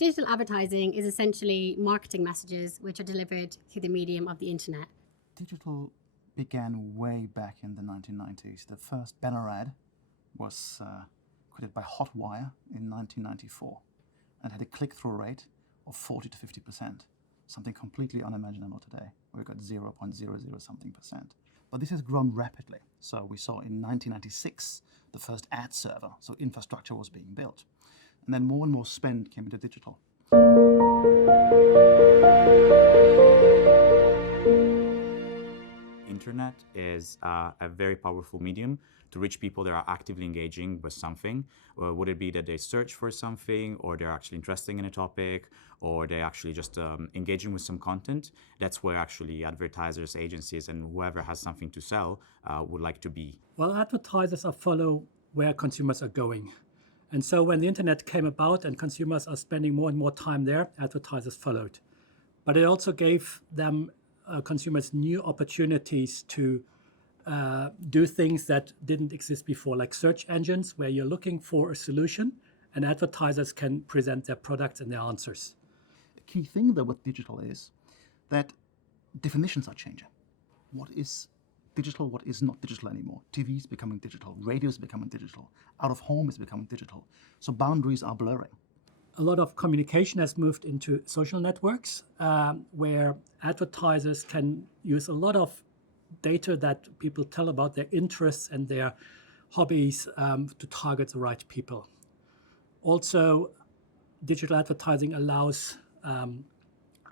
digital advertising is essentially marketing messages which are delivered through the medium of the internet. Digital began way back in the 1990s. The first banner ad was created by Hotwire in 1994 and had a click-through rate of 40 to 50%, something completely unimaginable today. We've got 0.00 something percent. But this has grown rapidly. So we saw in 1996 the first ad server, so infrastructure was being built. And then more and more spend came into digital. Internet is a very powerful medium to reach people that are actively engaging with something. Would it be that they search for something, or they're actually interested in a topic, or they're actually just engaging with some content? That's where actually advertisers, agencies, and whoever has something to sell would like to be. Well, advertisers follow where consumers are going. And so when the internet came about and consumers are spending more and more time there, advertisers followed. But it also gave them consumers new opportunities to do things that didn't exist before, like search engines, where you're looking for a solution and advertisers can present their products and their answers. The key thing, though, with digital is that definitions are changing. What is digital, what is not digital anymore? TV is becoming digital, radio is becoming digital, out of home is becoming digital. So boundaries are blurring. A lot of communication has moved into social networks where advertisers can use a lot of data that people tell about their interests and their hobbies to target the right people. Also, digital advertising allows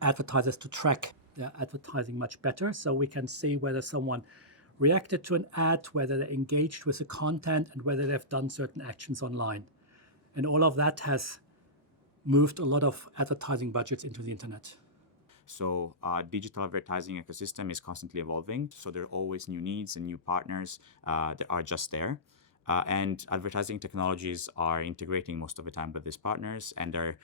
advertisers to track their advertising much better, so we can see whether someone reacted to an ad, whether they engaged with the content, and whether they've done certain actions online. And all of that has moved a lot of advertising budgets into the internet. So digital advertising ecosystem is constantly evolving. So there are always new needs and new partners that are just there. And advertising technologies are integrating most of the time with these partners, and they're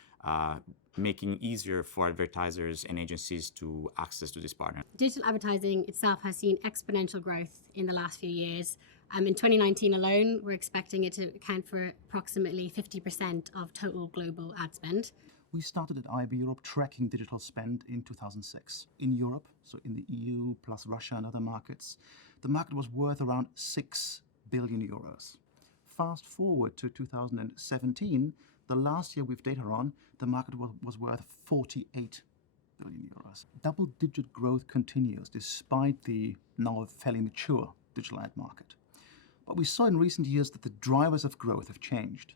making easier for advertisers and agencies to access to this partner. Digital advertising itself has seen exponential growth in the last few years. In 2019 alone, we're expecting it to account for approximately 50% of total global ad spend. We started at IAB Europe tracking digital spend in 2006. In Europe, so in the EU plus Russia and other markets, the market was worth around 6 billion euros. Fast forward to 2017, the last year we've data on, the market was worth 48 billion euros. Double-digit growth continues despite the now fairly mature digital ad market. But we saw in recent years that the drivers of growth have changed.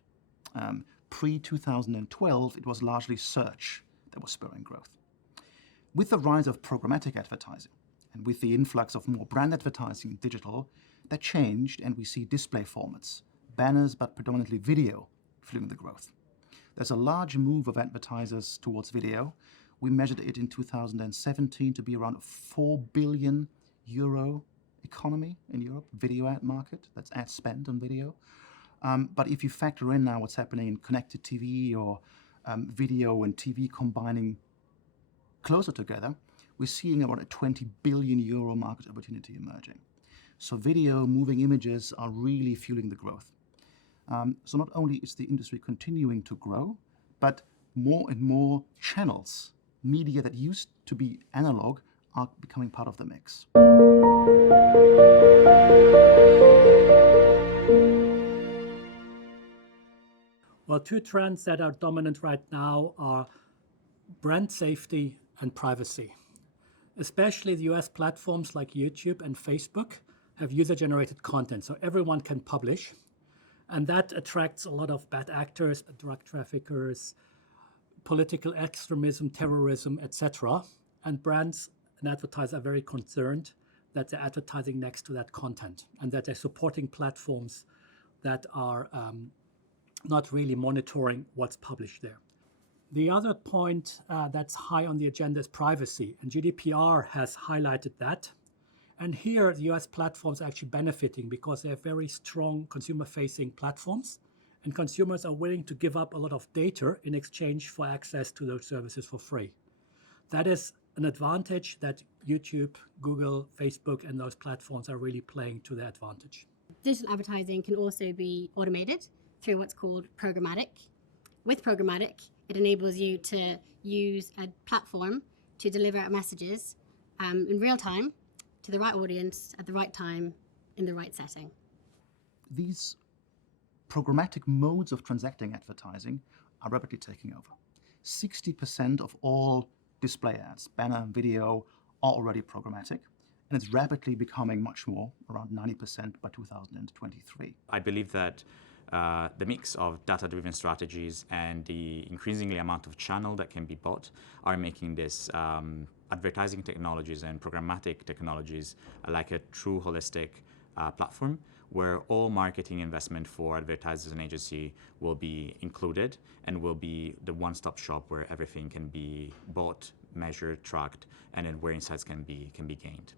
Pre-2012, it was largely search that was spurring growth. With the rise of programmatic advertising and with the influx of more brand advertising in digital, that changed, and we see display formats, banners, but predominantly video, fueling the growth. There's a large move of advertisers towards video. We measured it in 2017 to be around a 4 billion euro economy in Europe, video ad market, that's ad spend on video. But if you factor in now what's happening in connected TV or video and TV combining closer together, we're seeing about a 20 billion euro market opportunity emerging. So video, moving images are really fueling the growth. So not only is the industry continuing to grow, but more and more channels, media that used to be analog, are becoming part of the mix. Well, two trends that are dominant right now are brand safety and privacy. Especially the US platforms like YouTube and Facebook have user-generated content, so everyone can publish. And that attracts a lot of bad actors, drug traffickers, political extremism, terrorism, etc. And brands and advertisers are very concerned that they're advertising next to that content and that they're supporting platforms that are not really monitoring what's published there. The other point that's high on the agenda is privacy, and GDPR has highlighted that. And here, the US platforms are actually benefiting because they have very strong consumer-facing platforms, and consumers are willing to give up a lot of data in exchange for access to those services for free. That is an advantage that YouTube, Google, Facebook, and those platforms are really playing to their advantage. Digital advertising can also be automated through what's called programmatic, With programmatic, it enables you to use a platform to deliver out messages in real time to the right audience at the right time in the right setting. These programmatic modes of transacting advertising are rapidly taking over. 60% of all display ads, banner, video, are already programmatic, and it's rapidly becoming much more, around 90% by 2023. I believe that the mix of data-driven strategies and the increasingly amount of channel that can be bought are making this advertising technologies and programmatic technologies like a true holistic platform where all marketing investment for advertisers and agency will be included and will be the one-stop shop where everything can be bought, measured, tracked, and then where insights can be gained.